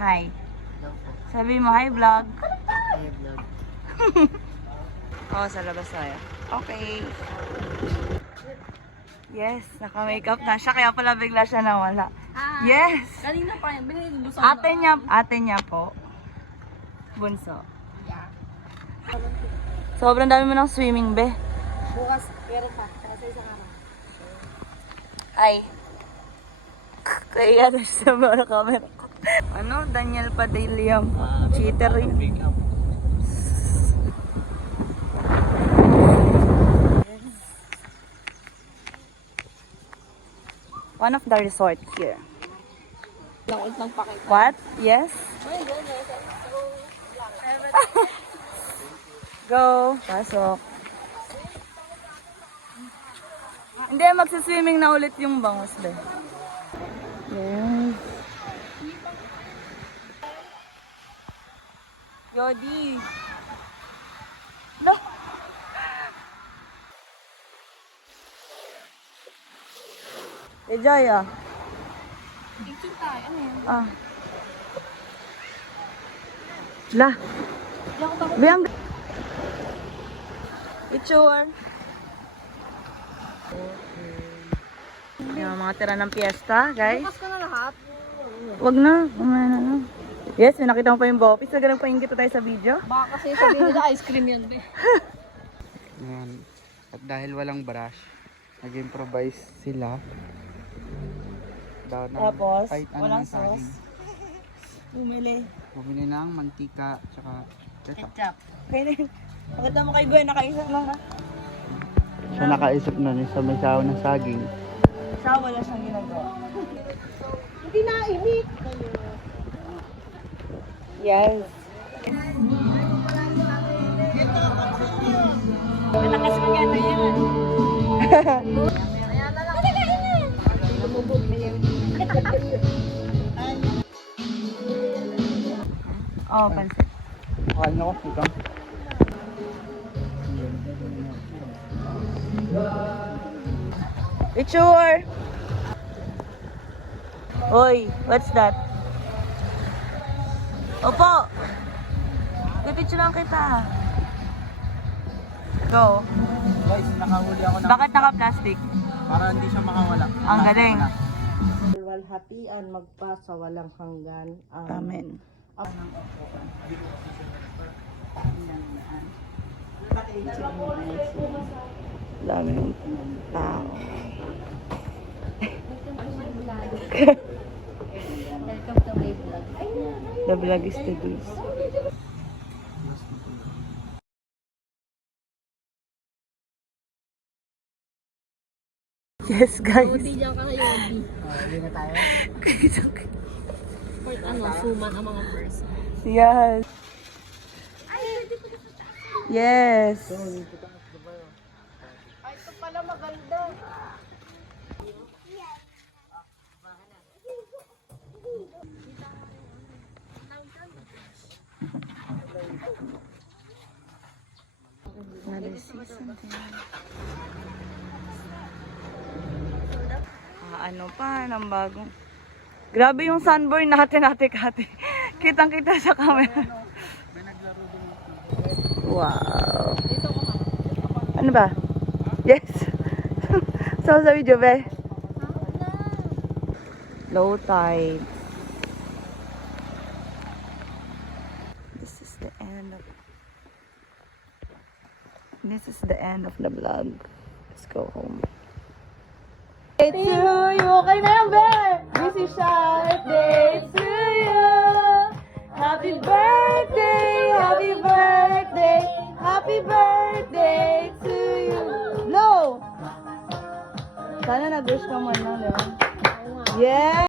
Hi. Sabi mo, hi vlog. Hi, vlog. Oo, sa labas tayo. Okay. Yes, naka-makeup na siya, kaya pala bigla siya nawala. Yes! Kanina pa yan, binibusog Ate niya po. Bunso. Sobrang dami mo ng swimming, be. Bukas, meron pa. Kaya sa isang araw. Ay. Kaya na siya sa camera. Ano? Daniel Padilla. Cheater rin. One of the resort here. Lakot ng pakita. What? Yes? Go. Pasok. Hindi, magsiswimming na ulit yung bangus, be. Yes. Yodi. No. Jaya. Picture tayo. Ano yan? Ah. La. Biyang. Picture. Yung mga tira ng piyesta, guys. Bukas ka na lahat. Wag na. Yes, may nakita mo pa yung bopis. Nagalang pa kita tayo sa video. Baka kasi sabihin nila ice cream yan, be. Yan. At dahil walang brush, nag-improvise sila. Tapos, kahit ano walang ng saging. sauce. Bumili. Bumili ng mantika, tsaka ketchup. Ketchup. Kaya nakita mo kay Gwen, nakaisip lang ha. Siya nakaisip na rin sa may sawa ng saging. Siya wala siyang ginagawa. Hindi na imik. Yes. Malakas magana yan. Oh, pansit. Akala nyo ko, ikaw. Picture! Hoy, what's that? Opo! Pipicture lang kita. Go. Guys, nakahuli ako ng... Bakit naka-plastic? Para hindi siya makawala. Ang galing. Walhatian magpasa walang hanggan. Amen. Dami ng tao. Welcome to my vlog. The vlog is the this. Yes, guys. Hindi dyan ka na yun. Hindi na tayo. For suman ang mga person. Yes. Yes. Ay, ito pala maganda. Another season. Ano pa, ng bagong. Grabe yung sunburn natin, ate. Kitang-kita sa camera. May naglaro din. Wow. Ano ba? Yes. So, sa video, be. Low tide. This is the end of the vlog. Let's go home. Day to you. Okay na yan, be. This is shout day to you. Happy birthday, happy birthday, happy birthday to you. No! Sana nag-wish ka man lang, di ba? Yeah!